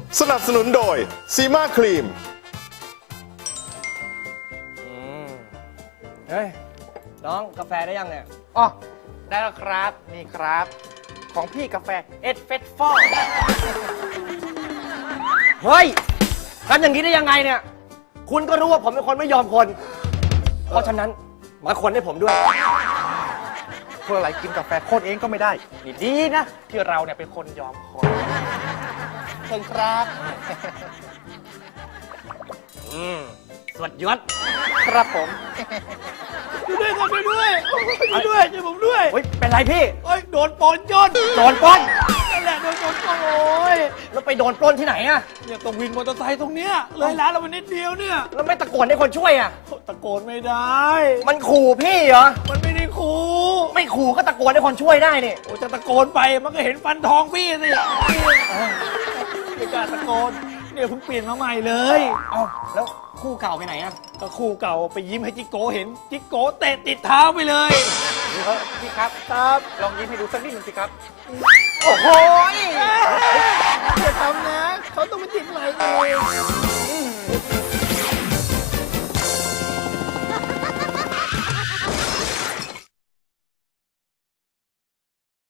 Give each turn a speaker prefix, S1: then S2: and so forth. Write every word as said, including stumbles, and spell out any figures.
S1: สนับสนุนโดยซีมาครีม
S2: เฮ้ยน้องกาแฟได้ยังเนี่ย
S3: อ๋อได้แล้วครับนี่ครับของพี่กาแฟเอสเฟสฟอร์
S2: เฮ้ยทำอย่างนี้ได้ยังไงเนี่ยคุณก็รู้ว่าผมเป็นคนไม่ยอมคน เพราะฉะนั้นมาคนให้ผมด้วย
S3: คนอะไรกินกาแฟโคนเองก็ไม่ได้นี่ดีนะที่เราเนี่ยเป็นคนยอมคนเชิญครับ
S2: อืมสวดยศ
S3: ครับผม
S4: ช่วยด้วยครับช่วยด้วยช่วยด้วยช่วยผมด้วย
S2: เฮ้ยเป็นไรพี่
S4: โอ้ยโดนปนยน
S2: โดนปล้น
S4: นั่นแหละโดนปนโอ้ย
S2: แล้วไปโดนปล้นที่ไหนอะ
S4: เนี่ยตรงวินมอเตอร์ไซค์ตรงเนี้ยเลยร้านเราไปนิดเดียวเนี่ย
S2: แล้วไม่ตะโกนให้คนช่วยอะ
S4: ตะโกนไม่ได้
S2: มันขู่พี่เหรอ
S4: มันไม่ได้ขู่
S2: ไม่ขู่ก็ตะโกนให้คนช่วยได้นี่
S4: โอ้จะตะโกนไปมันก็เห็นฟันทองพี่สิไม่กล้าตะโกนเนี่ยเพิ่งเปลี่ยนมาใหม่เลย
S2: เอ้าแล้วคู่เก่าไปไหนอะ
S4: ก็คู่เก่าไปยิ้มให้จิโก้เห็นจิโก้เตะติดเท้าไปเลย
S3: พี่ครับครับลองยิ้มให้ดูสักนิดหนึ่งสิครับ
S2: โอ้โห
S4: อย่าทำนะเขาต้องไปติดใหม่เอง